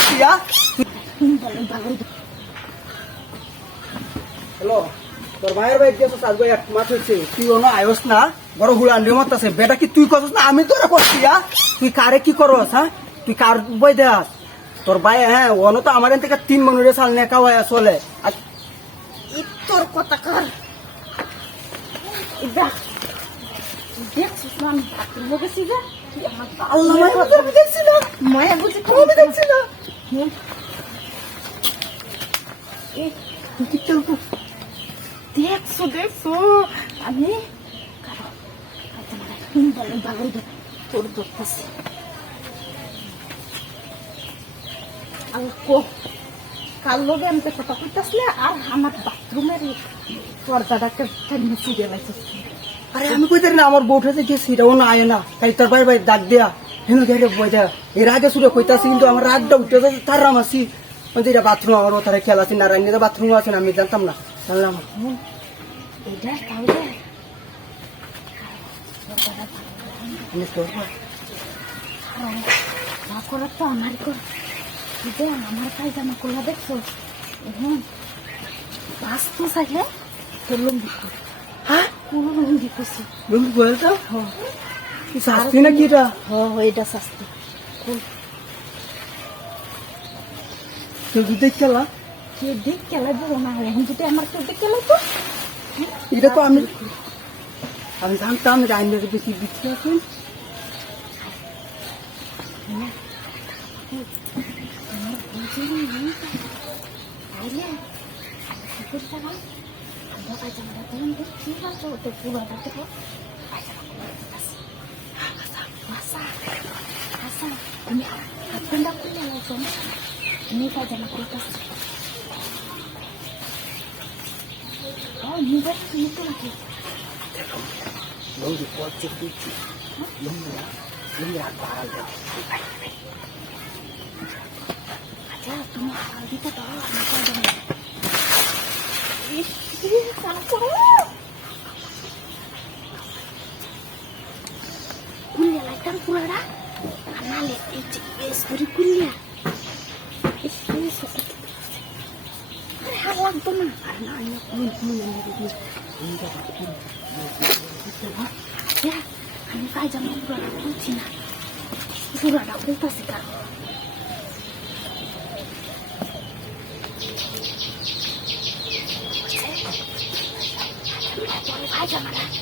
করছি হ্যালো তোর ভাইয়ের বাইক গেছো আজকে এক মাস হচ্ছে তুই অন্য আয়স না বড় হুলান্ডি মত আছে বেটা কি তুই করছিস না আমি তোরা করছি তুই কারে কি করস হ্যাঁ তুই কার বই দেস তোর ভাই হ্যাঁ অন্য তো আমার থেকে 3 মনুরে সাল নেকা হয়ে চলে আর তোর কথা কার দেখছিস না আমি বাথরুমে গেছি যে আল্লাহ আমি দেখছি না মায়া বুঝি আমি দেখছি না তুই কি চলবো দেখছো আমি তোর ধরতেছি আর কাল লোকে আমি তো কথা কইতাসলে আর আমার বাথরুমের পর্দাটাকে মুছি গেলাইছিস আরে আমি কইতে না আমার বউঠাতে যে সেটাও না আয় না তাই তোর ভাই ডাক দেয়া হেন গেলে বই দেয়া এর আগে শুরু কইতাছি কিন্তু আমার রাতটা উঠে যাচ্ছে তার রাম আসি যেটা বাথরুম আমার ওথারে খেলা আছে নারায়ণীতে বাথরুম আছে আমি জানতাম না জানলাম এটা তাহলে করার তো আমার কর আমার পায়জামা খোলা দেখছো এখন বাস্তু চাইলে তোর লুঙ্গি হ্যাঁ কোন লুঙ্গি করছি লুঙ্গি বলতো শাস্তি না কি এটা এটা শাস্তি তুই দেখ খেলা কে দেখ খেলা বলো না এখন যদি আমার কেউ দেখ খেলা তো এটা তো আমি জানতাম রাইনের বেশি বিচ্ছি আছে লুঙ্গি পড়ছে দিচ্ছি লুঙ্গি আর পাহাড় যাও আচ্ছা তুমি হালদিটা দাও আমি কুলিয়া লাইটাম পুরাটা আর নালে এই যে বেশ করে কুলিয়া হার লাগতো না আর না আমি পায়জামা পুরাটা খুলছি না পুরাটা খুলতেছি কারণ পায়জামাটা